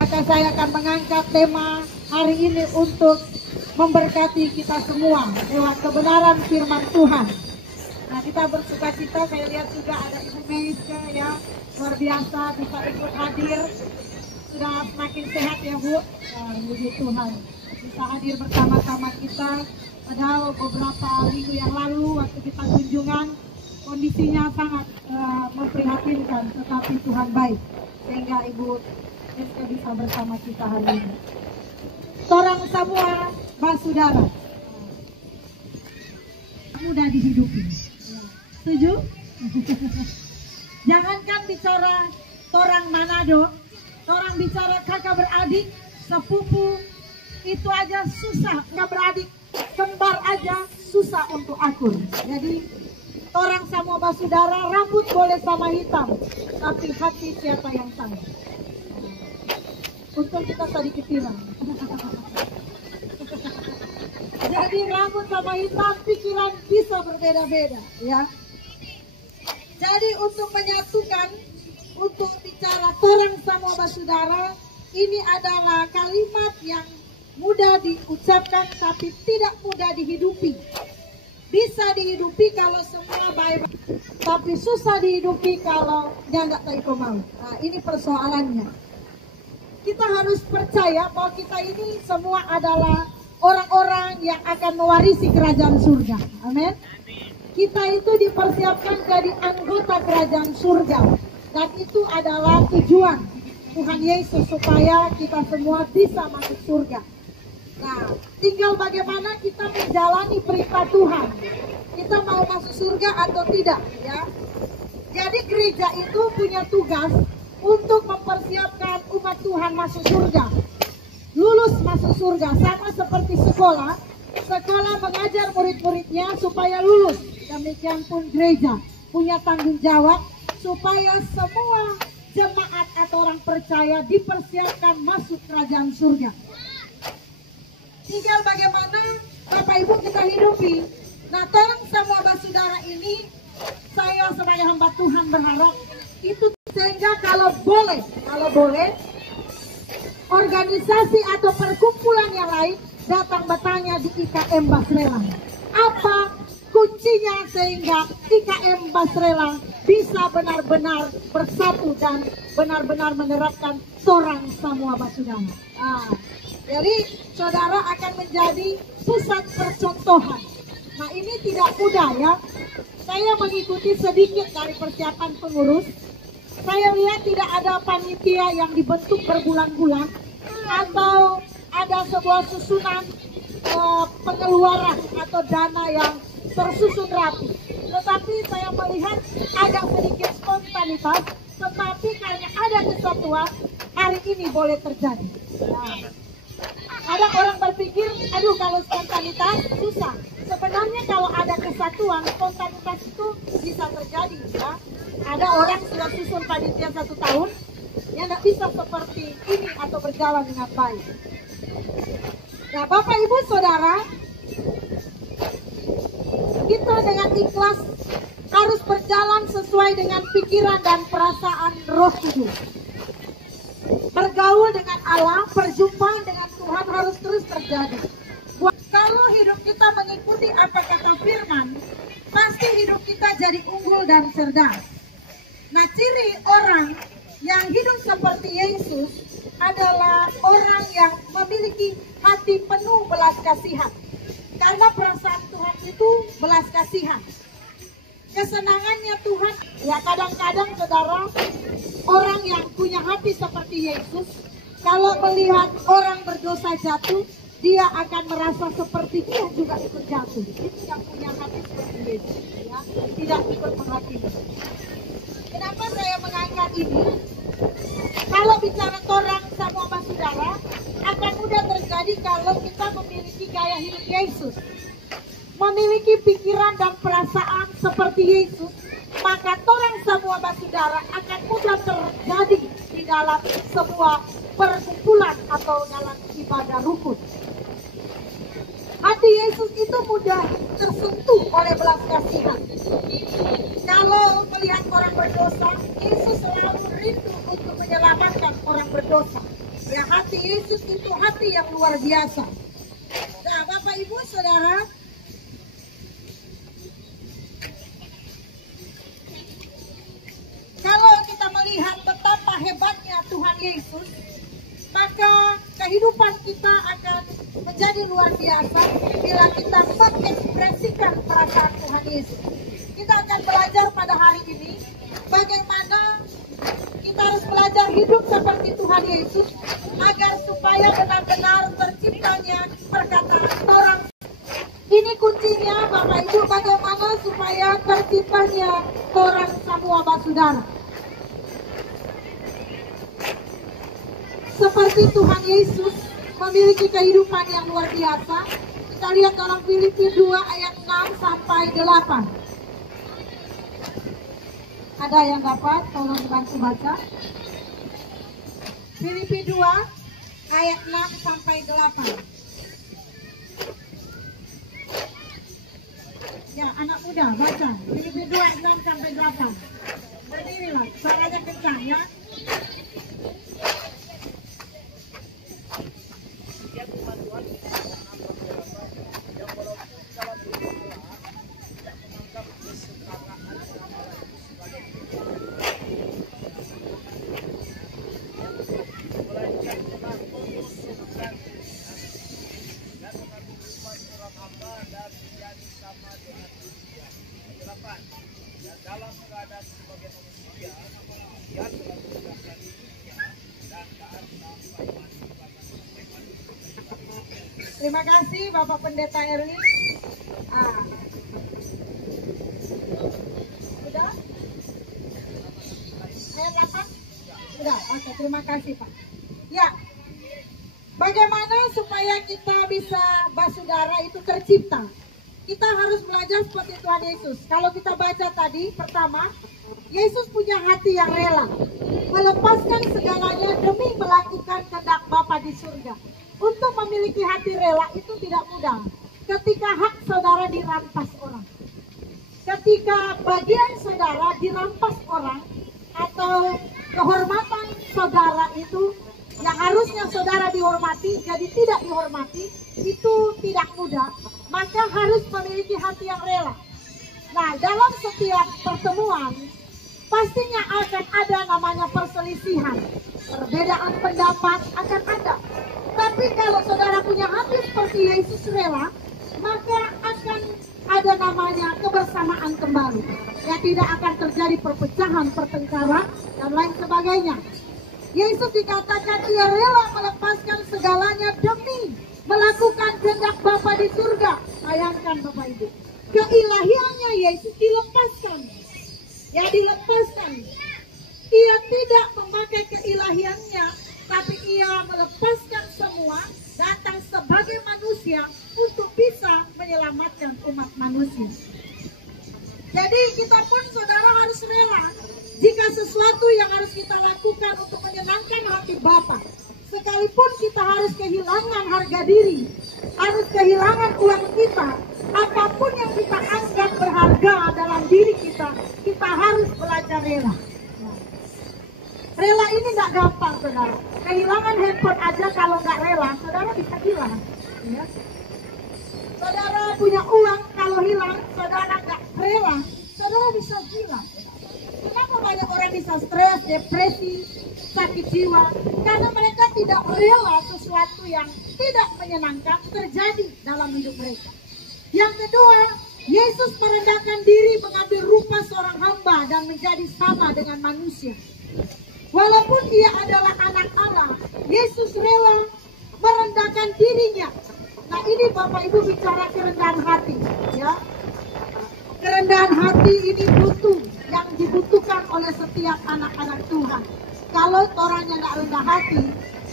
Maka saya akan mengangkat tema hari ini untuk memberkati kita semua lewat kebenaran firman Tuhan. Nah, kita bersuka cita, saya lihat juga ada Ibu Meiska ya, luar biasa bisa ikut hadir. Sudah semakin sehat ya Bu, puji Tuhan. Bisa hadir bersama-sama kita, padahal beberapa minggu yang lalu waktu kita kunjungan, kondisinya sangat memprihatinkan, tetapi Tuhan baik. Sehingga Ibu Meiska bisa bersama kita hari ini. Torang semua basudara mudah dihidupi. Setuju? Jangankan bicara torang Manado, torang bicara kakak beradik, sepupu, itu aja susah. Nggak beradik, kembar aja susah untuk akur. Jadi torang sama basudara, rambut boleh sama hitam, tapi hati siapa yang sama. Untung kita tadi ketilang. Jadi rambut sama hitam, pikiran bisa berbeda-beda ya. Jadi untuk menyatukan, untuk bicara torang sama basudara, ini adalah kalimat yang mudah diucapkan tapi tidak mudah dihidupi. Bisa dihidupi kalau semua baik, tapi susah dihidupi kalau dia nggak tahu mau. Nah, ini persoalannya. Kita harus percaya bahwa kita ini semua adalah orang-orang yang akan mewarisi kerajaan surga. Amin. Kita itu dipersiapkan jadi anggota kerajaan surga. Dan itu adalah tujuan Tuhan Yesus supaya kita semua bisa masuk surga. Nah, tinggal bagaimana kita menjalani perintah Tuhan. Kita mau masuk surga atau tidak ya. Jadi gereja itu punya tugas untuk mempersiapkan umat Tuhan masuk surga. Lulus masuk surga, sama seperti sekolah. Sekolah mengajar murid-muridnya supaya lulus. Demikian pun gereja punya tanggung jawab supaya semua jemaat atau orang percaya dipersiapkan masuk kerajaan surga. Tinggal bagaimana Bapak Ibu kita hidupi. Nah, tolong semua basudara ini, saya sebagai hamba Tuhan berharap itu sehingga kalau boleh organisasi atau perkumpulan yang lain datang bertanya di IKM Basrelang. Apa kuncinya sehingga IKM Basrelang bisa benar-benar bersatu dan benar-benar menerapkan torang semua basudara. Nah, jadi saudara akan menjadi pusat percontohan. Nah, ini tidak mudah ya. Saya mengikuti sedikit dari persiapan pengurus. Saya lihat tidak ada panitia yang dibentuk berbulan-bulan atau ada sebuah susunan pengeluaran atau dana yang tersusun rapi. Tetapi saya melihat ada sedikit spontanitas, tetapi karena ada kesatuan, hari ini boleh terjadi. Nah, ada orang berpikir, aduh kalau spontanitas susah. Sebenarnya kalau ada kesatuan, spontanitas itu bisa terjadi ya. Ada orang sudah susun panitia 1 tahun, ya nggak bisa seperti ini atau berjalan dengan baik. Nah, Bapak Ibu Saudara, kita dengan ikhlas harus berjalan sesuai dengan pikiran dan perasaan Roh Kudus. Bergaul dengan Allah, perjumpaan dengan Tuhan harus terus terjadi. Kalau hidup kita mengikuti apa kata firman, pasti hidup kita jadi unggul dan cerdas. Nah, ciri orang yang hidup seperti Yesus adalah orang yang memiliki hati penuh belas kasihan. Karena perasaan Tuhan itu belas kasihan. Kesenangannya Tuhan, ya kadang-kadang saudara, orang yang punya hati seperti Yesus, kalau melihat orang berdosa jatuh, dia akan merasa seperti dia juga ikut jatuh. Itu yang punya hati seperti Yesus, ya, tidak ikut menghakimi. Kenapa saya mengangkat ini? Kalau bicara torang sama basudara, akan mudah terjadi kalau kita memiliki gaya hidup Yesus, memiliki pikiran dan perasaan seperti Yesus, maka torang semua basudara akan mudah terjadi di dalam sebuah perkumpulan atau dalam ibadah rukun. Hati Yesus itu mudah tersentuh oleh belas kasihan. Kalau melihat orang berdosa, Yesus selalu rindu untuk menyelamatkan orang berdosa. Ya, hati Yesus itu hati yang luar biasa. Nah, Bapak Ibu Saudara, kalau kita melihat betapa hebatnya Tuhan Yesus, maka kehidupan kita akan menjadi luar biasa bila kita mengekspresikan perasaan Tuhan Yesus. Kita akan belajar pada hari ini bagaimana kita harus belajar hidup seperti Tuhan Yesus agar supaya benar-benar terciptanya perkataan orang. Ini kuncinya Bapak Ibu, bagaimana supaya terciptanya orang semua basudara. Seperti Tuhan Yesus memiliki kehidupan yang luar biasa. Kita lihat dalam Filipi 2 ayat 6 sampai 8. Ada yang dapat? Tolong bantu baca. Filipi 2 ayat 6 sampai 8. Ya, anak muda baca. Filipi 2 ayat 6 sampai 8. Berdirilah, suaranya kencang ya. Terima kasih Bapak Pendeta Erwin. Sudah? Ayat 8? Sudah, oke, terima kasih Pak. Ya, bagaimana supaya kita bisa basudara itu tercipta? Kita harus belajar seperti Tuhan Yesus. Kalau kita baca tadi, pertama, Yesus punya hati yang rela, melepaskan segalanya demi melakukan kehendak Bapa di surga. Untuk memiliki hati rela itu tidak mudah. Ketika hak saudara dirampas orang, ketika bagian saudara dirampas orang, atau kehormatan saudara itu yang harusnya saudara dihormati jadi tidak dihormati, itu tidak mudah. Maka harus memiliki hati yang rela. Nah, dalam setiap pertemuan pastinya akan ada namanya perselisihan, perbedaan pendapat akan ada. Tapi kalau saudara punya hati seperti Yesus rela, maka akan ada namanya kebersamaan kembali. Ya, tidak akan terjadi perpecahan, pertengkaran, dan lain sebagainya. Yesus dikatakan dia rela melepaskan segalanya demi melakukan kehendak Bapa di surga. Bayangkan Bapak Ibu, keilahiannya Yesus dilepaskan. Ya, dilepaskan. Ia tidak memakai keilahiannya, tapi ia melepaskan semua, datang sebagai manusia untuk bisa menyelamatkan umat manusia. Jadi kita pun saudara harus rela jika sesuatu yang harus kita lakukan untuk menyenangkan hati Bapa. Sekalipun kita harus kehilangan harga diri, harus kehilangan uang kita, apapun yang kita anggap berharga dalam diri kita, kita harus belajar rela. Rela ini nggak gampang, saudara. Kehilangan handphone aja kalau nggak rela, saudara bisa hilang. Ya. Saudara punya uang, kalau hilang, saudara nggak rela, saudara bisa hilang. Kenapa banyak orang bisa stres, depresi, sakit jiwa? Karena mereka tidak rela sesuatu yang tidak menyenangkan terjadi dalam hidup mereka. Yang kedua, Yesus merendahkan diri, mengambil rupa seorang hamba dan menjadi sama dengan manusia. Walaupun dia adalah anak Allah, Yesus rela merendahkan dirinya. Nah, ini Bapak Ibu bicara kerendahan hati, ya. Kerendahan hati ini butuh, yang dibutuhkan oleh setiap anak-anak Tuhan. Kalau orangnya nggak rendah hati,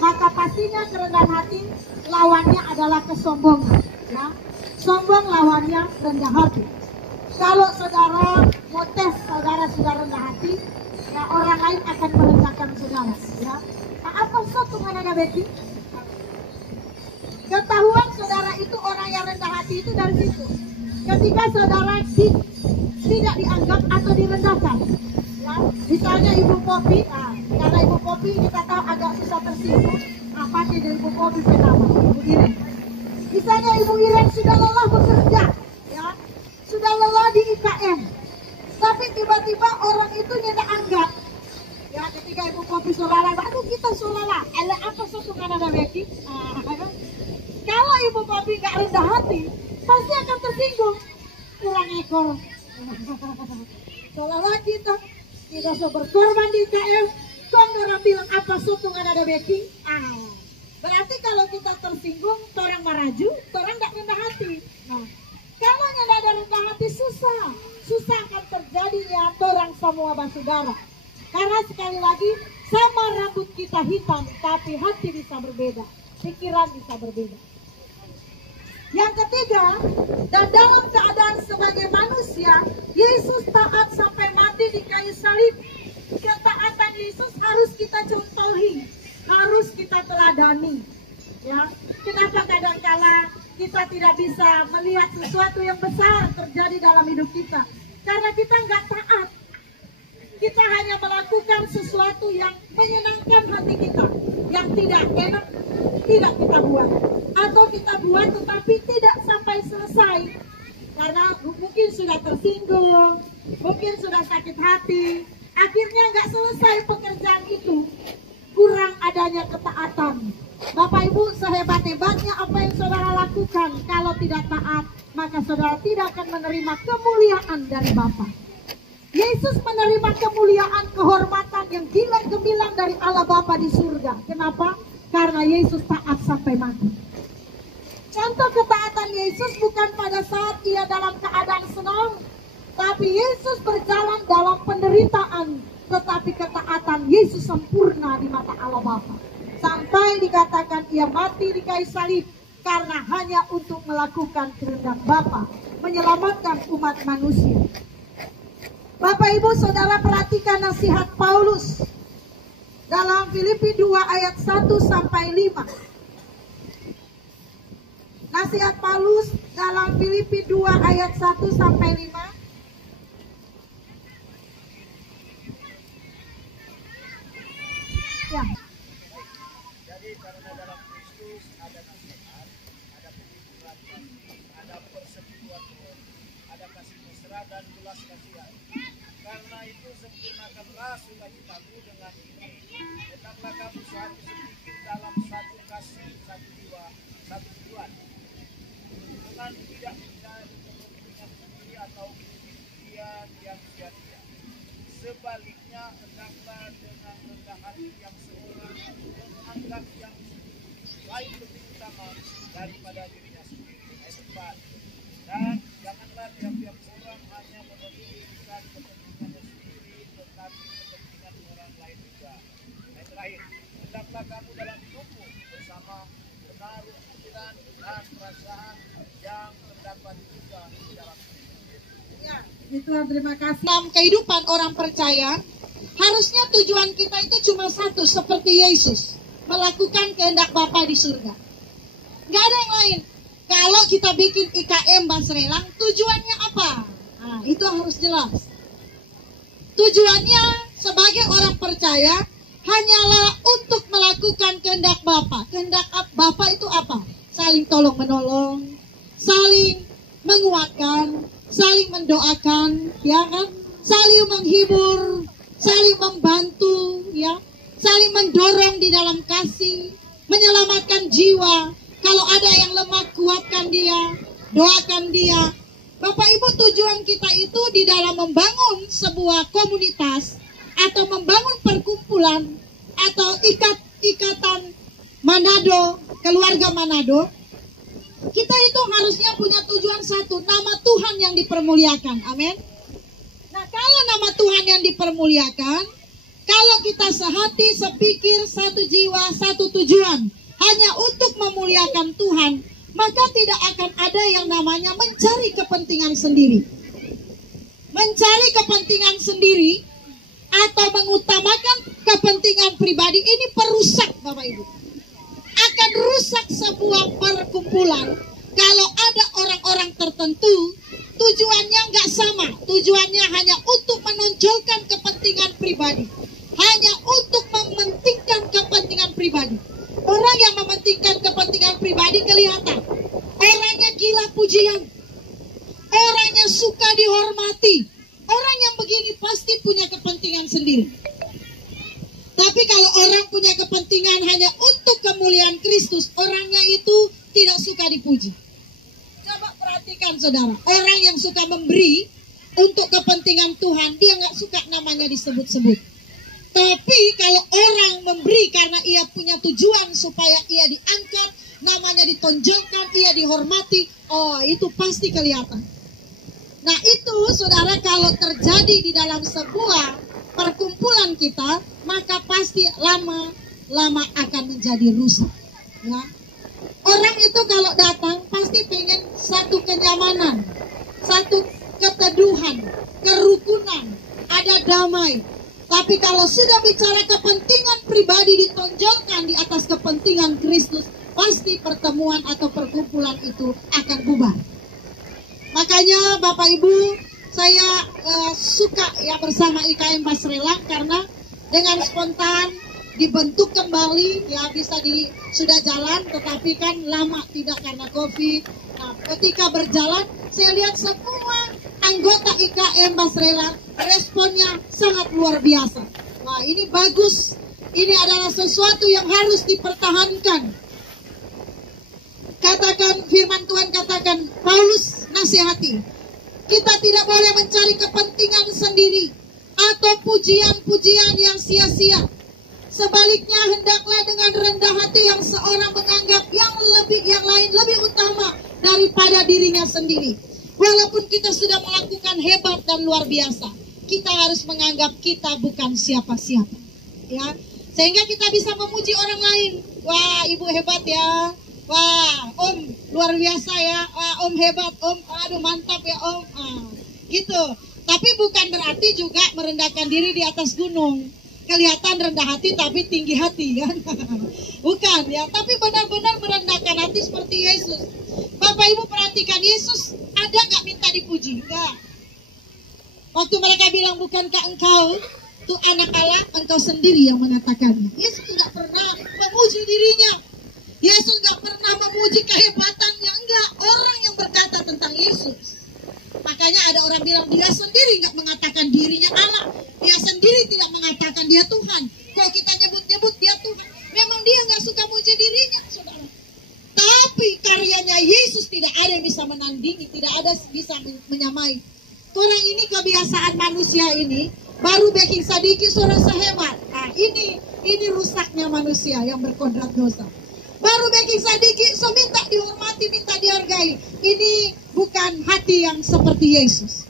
maka pastinya kerendahan hati lawannya adalah kesombongan, ya. Sombong lawannya rendah hati. Kalau saudara mau tes saudara sudah rendah hati, ya orang lain akan merendahkan saudara, ya. Nah, apa satu mana Betty? Ketahuan saudara itu orang yang rendah hati itu dari situ. Ketika saudara tidak dianggap atau direndahkan, ya. Misalnya Ibu Popi, karena Ibu Popi kita tahu agak susah tersinggung, pakai dari Ibu Kopi Penama, Ibu Iren. Misalnya Ibu Iren sudah lelah bekerja, ya, sudah lelah di IKM, tapi tiba-tiba orang itu nyedak anggap, ya, ketika Ibu Kopi Solala, aduh kita Solala, apa suatu Kanada Becky? Kalau Ibu Kopi nggak rendah hati, pasti akan tersinggung, kurang ekor. Solala kita berkorban di IKM, kok orang bilang apa suatu Kanada Becky? Berarti kalau kita tersinggung, orang maraju, orang nggak rendah hati. Nah, kalau nggak ada rendah hati susah akan terjadi ya orang semua basudara. Karena sekali lagi sama rambut kita hitam, tapi hati bisa berbeda, pikiran bisa berbeda. Yang ketiga, dan dalam keadaan sebagai manusia, Yesus taat sampai mati di kayu salib. Ketaatan Yesus harus kita contohi, harus kita teladani. Ya, kenapa kadang-kala kita tidak bisa melihat sesuatu yang besar terjadi dalam hidup kita? Karena kita nggak taat. Kita hanya melakukan sesuatu yang menyenangkan hati kita, yang tidak enak, tidak kita buat. Atau kita buat tetapi tidak sampai selesai. Karena mungkin sudah tersinggung, mungkin sudah sakit hati. Akhirnya nggak selesai pekerjaan itu. Kurang adanya ketaatan. Bapak Ibu, sehebat-hebatnya apa yang saudara lakukan, kalau tidak taat, maka saudara tidak akan menerima kemuliaan dari Bapa. Yesus menerima kemuliaan, kehormatan yang gila-gemilang dari Allah Bapa di surga. Kenapa? Karena Yesus taat sampai mati. Contoh ketaatan Yesus bukan pada saat ia dalam keadaan senang, tapi Yesus berjalan dalam penderitaan. Tetapi ketaatan Yesus sempurna di mata Allah Bapa. Sampai dikatakan ia mati di kayu salib karena hanya untuk melakukan kehendak Bapa, menyelamatkan umat manusia. Bapak Ibu Saudara, perhatikan nasihat Paulus dalam Filipi 2 ayat 1 sampai 5. Nasihat Paulus dalam Filipi 2 ayat 1 sampai 5. Ya. Jadi karena dalam Kristus ada nasihat, ada penghibur, ada persetujuan, ada kasih mesra dan belas kasihan. Karena itu sempurnakanlah sukacitamu dengan ini. Tetaplah kamu satu sedikit dalam satu kasih, satu jiwa, satu tujuan. Dengan tidak mencari kepentingan sendiri atau kepentingan yang sia-sia. Sebaliknya, hendaklah dengan rendah hati yang seorang menganggap yang lain lebih utama daripada dirinya sendiri. Ayat 4. Dan janganlah tiap-tiap orang hanya memikirkan kepentingannya sendiri, tetapi kepentingan orang lain juga. Ayat terakhir. Hendaklah kamu dalam hidupmu bersama menaruh pikiran dan perasaan yang terdapat juga di dalam Ya, Tuhan terima kasih. Dalam kehidupan orang percaya, harusnya tujuan kita itu cuma satu, seperti Yesus, melakukan kehendak Bapa di surga. Gak ada yang lain. Kalau kita bikin IKM Basrelang, tujuannya apa? Nah, itu harus jelas. Tujuannya sebagai orang percaya hanyalah untuk melakukan kehendak Bapa. Kehendak Bapa itu apa? Saling tolong-menolong, saling menguatkan, saling mendoakan, ya kan? Saling menghibur, saling membantu, ya, saling mendorong di dalam kasih, menyelamatkan jiwa. Kalau ada yang lemah, kuatkan dia, doakan dia. Bapak Ibu, tujuan kita itu di dalam membangun sebuah komunitas atau membangun perkumpulan atau ikatan Manado, keluarga Manado. Kita itu harusnya punya tujuan satu, nama Tuhan yang dipermuliakan. Amin. Nah, kalau nama Tuhan yang dipermuliakan, kalau kita sehati, sepikir, satu jiwa, satu tujuan, hanya untuk memuliakan Tuhan, maka tidak akan ada yang namanya mencari kepentingan sendiri. Mencari kepentingan sendiri atau mengutamakan kepentingan pribadi ini perusak, Bapak Ibu. Akan rusak sebuah perkumpulan kalau ada orang-orang tertentu tujuannya nggak sama. Tujuannya hanya untuk menonjolkan kepentingan pribadi, hanya untuk mementingkan kepentingan pribadi. Orang yang mementingkan kepentingan pribadi kelihatan. Orangnya gila pujian. Orangnya suka dihormati. Orang yang begini pasti punya kepentingan sendiri. Tapi kalau orang punya kepentingan hanya untuk kemuliaan Kristus, orangnya itu tidak suka dipuji. Coba perhatikan saudara, orang yang suka memberi untuk kepentingan Tuhan, dia nggak suka namanya disebut-sebut. Tapi kalau orang memberi karena ia punya tujuan supaya ia diangkat, namanya ditonjolkan, ia dihormati, oh itu pasti kelihatan. Nah itu saudara, kalau terjadi di dalam sebuah perkumpulan kita, maka pasti lama-lama akan menjadi rusak. Ya. Orang itu kalau datang pasti pengen satu kenyamanan, satu keteduhan, kerukunan, ada damai. Tapi kalau sudah bicara kepentingan pribadi ditonjolkan di atas kepentingan Kristus, pasti pertemuan atau perkumpulan itu akan bubar. Makanya Bapak Ibu, saya suka ya bersama IKM Basrelang karena dengan spontan dibentuk kembali ya sudah jalan, tetapi kan lama tidak karena COVID. Nah, ketika berjalan saya lihat semua anggota IKM Basrelang responnya sangat luar biasa. Wah, ini bagus. Ini adalah sesuatu yang harus dipertahankan. Katakan firman Tuhan, katakan Paulus nasihati, kita tidak boleh mencari kepentingan sendiri atau pujian-pujian yang sia-sia. Sebaliknya hendaklah dengan rendah hati yang seorang menganggap yang lain lebih utama daripada dirinya sendiri. Walaupun kita sudah melakukan hebat dan luar biasa, kita harus menganggap kita bukan siapa-siapa. Ya, sehingga kita bisa memuji orang lain. Wah, ibu hebat ya. Wah, om luar biasa ya. Wah, om hebat, om. Aduh, mantap ya om. Gitu. Tapi bukan berarti juga merendahkan diri di atas gunung. Kelihatan rendah hati tapi tinggi hati kan. Bukan ya, tapi benar-benar merendahkan hati seperti Yesus. Bapak Ibu perhatikan, Yesus ada nggak minta dipuji? Enggak. Waktu mereka bilang, bukankah engkau tuh anak Allah, engkau sendiri yang mengatakannya. Yesus nggak pernah memuji dirinya. Yesus nggak pernah memuji kehebatannya. Enggak, orang yang berkata tentang Yesus. Makanya ada orang bilang dia sendiri nggak mengatakan dirinya Allah. Dia sendiri tidak mengatakan dia Tuhan. Kalau kita nyebut-nyebut dia Tuhan, memang dia nggak suka muji dirinya, saudara. Tapi karyanya Yesus tidak ada yang bisa menandingi, tidak ada bisa menyamai. Orang ini kebiasaan manusia ini, baru baking sedikit sudah sehebat. Nah, ini rusaknya manusia yang berkodrat dosa. Baru baking sedikit, so minta dihormati, minta dihargai. Ini bukan hati yang seperti Yesus.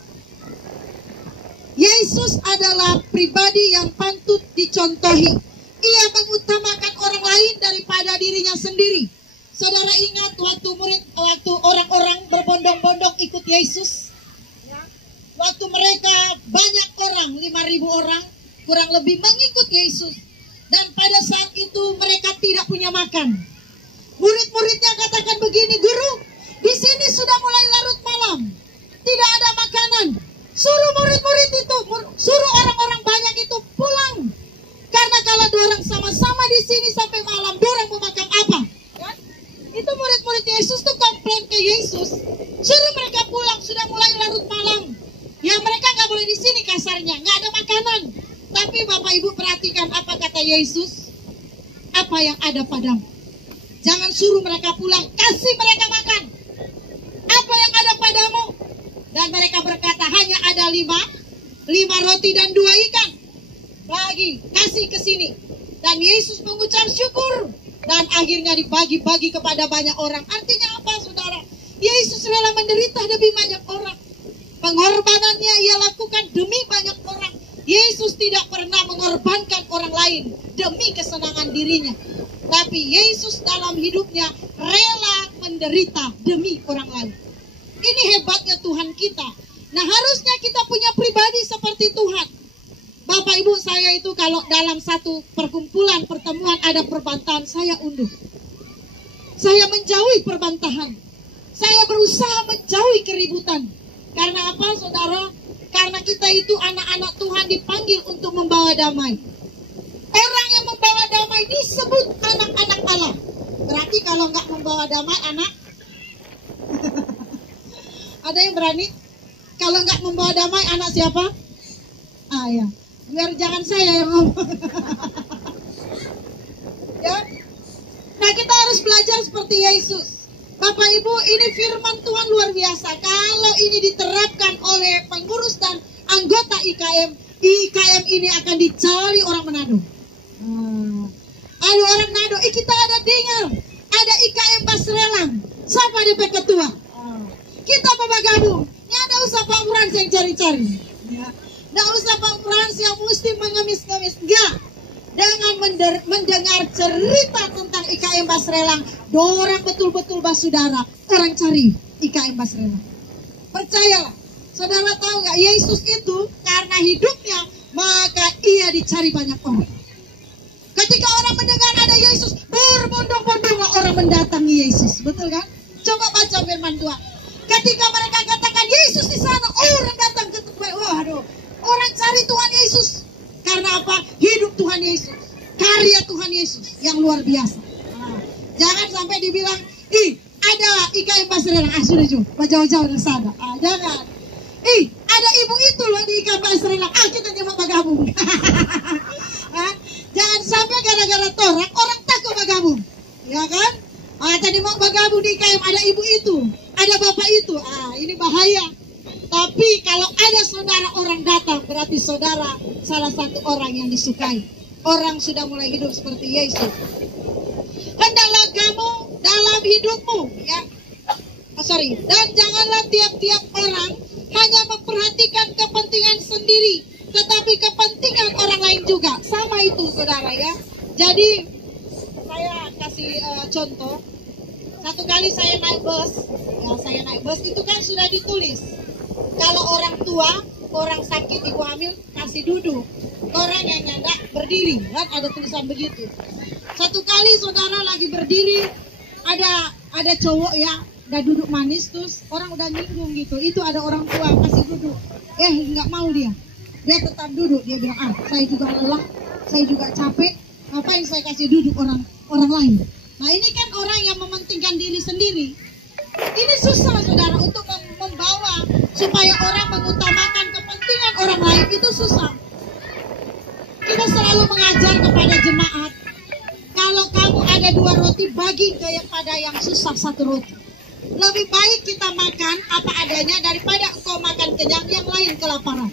Yesus adalah pribadi yang patut dicontohi. Ia mengutamakan orang lain daripada dirinya sendiri. Saudara ingat waktu orang-orang berbondong-bondong ikut Yesus. Waktu mereka banyak orang, 5.000 orang kurang lebih mengikut Yesus. Dan pada saat itu mereka tidak punya makan. Murid-muridnya katakan begini, guru, di sini sudah mulai larut malam, tidak ada makanan. Suruh murid-murid itu, suruh orang-orang banyak itu pulang. Karena kalau dorang sama-sama di sini sampai malam, dorang mau makan apa? Kan? Itu murid-murid Yesus tuh komplain ke Yesus, suruh mereka pulang, sudah mulai larut malam. Ya mereka nggak boleh di sini kasarnya, nggak ada makanan. Tapi Bapak Ibu perhatikan apa kata Yesus? Apa yang ada padamu? Jangan suruh mereka pulang, kasih mereka makan. Apa yang ada padamu? Dan mereka berkata, hanya ada 5 roti dan 2 ikan. Bagi, kasih ke sini. Dan Yesus mengucap syukur. Dan akhirnya dibagi-bagi kepada banyak orang. Artinya apa, saudara? Yesus rela menderita demi banyak orang. Pengorbanannya ia lakukan demi banyak orang. Yesus tidak pernah mengorbankan orang lain demi kesenangan dirinya. Tapi Yesus dalam hidupnya rela menderita demi orang lain. Ini hebatnya Tuhan kita. Nah, harusnya kita punya pribadi seperti Tuhan. Bapak Ibu, saya itu kalau dalam satu perkumpulan, pertemuan ada perbantahan, saya undur. Saya menjauhi perbantahan. Saya berusaha menjauhi keributan. Karena apa, saudara? Karena kita itu anak-anak Tuhan dipanggil untuk membawa damai. Orang yang membawa damai disebut anak-anak Allah. Berarti kalau nggak membawa damai anak, ada yang berani? Kalau nggak membawa damai anak siapa? Ah ya, biar jangan saya yang ngomong. Ya. Nah, kita harus belajar seperti Yesus. Bapak Ibu, ini firman Tuhan luar biasa. Kalau ini diterapkan oleh pengurus dan anggota IKM ini akan dicari orang Manado. Aduh, orang Manado, kita ada dengar, ada IKM Basrelang. Siapa DP ketua? Kita mau bergabung. Ya, ada usah Pak Frans yang cari-cari. Ya. Nggak usah Pak Frans yang mesti mengemis-ngemis. Enggak. Dengan mendengar cerita tentang IKM Basrelang, dorang betul-betul saudara, orang cari IKM Basrelang. Percayalah, saudara tahu nggak, Yesus itu karena hidupnya, maka ia dicari banyak orang. Ketika orang mendengar ada Yesus, berbondong-bondong orang mendatangi Yesus, betul kan? Coba baca firman Tuhan. Ketika mereka katakan Yesus di sana, orang datang ke tempat. Waduh, orang cari Tuhan Yesus. Karena apa? Hidup Tuhan Yesus, karya Tuhan Yesus yang luar biasa. Jangan sampai dibilang, ada IKM Basrelang, sudah jauh, jauh-jauh dari sana. Jangan. Ada ibu itu loh di IKM Basrelang, kita coba bergabung. Jangan sampai gara-gara torak orang takut bergabung, ya kan? Tadi mau bergabung di IKM, ada ibu itu, ada bapak itu, ini bahaya. Tapi kalau ada saudara orang datang, berarti saudara salah satu orang yang disukai. Orang sudah mulai hidup seperti Yesus. Hendaklah kamu dalam hidupmu, ya. Dan janganlah tiap-tiap orang hanya memperhatikan kepentingan sendiri, tetapi kepentingan orang lain juga. Sama itu, saudara, ya. Jadi saya kasih contoh. Satu kali saya naik bus, itu kan sudah ditulis. Kalau orang tua, orang sakit, ibu hamil, kasih duduk. Orang yang nyanda berdiri, kan ada tulisan begitu. Satu kali saudara lagi berdiri, ada cowok ya, udah duduk manis, terus orang udah nyinggung gitu. Itu ada orang tua kasih duduk. Nggak mau dia tetap duduk. Dia bilang, saya juga lelah, saya juga capek. Ngapain saya kasih duduk orang lain? Nah, ini kan orang yang mementingkan diri sendiri. Ini susah, saudara, untuk membawa supaya orang mengutamakan kepentingan orang lain, itu susah. Kita selalu mengajar kepada jemaat, kalau kamu ada 2 roti, bagi kepada yang susah 1 roti. Lebih baik kita makan apa adanya daripada engkau makan kenyang, yang lain kelaparan.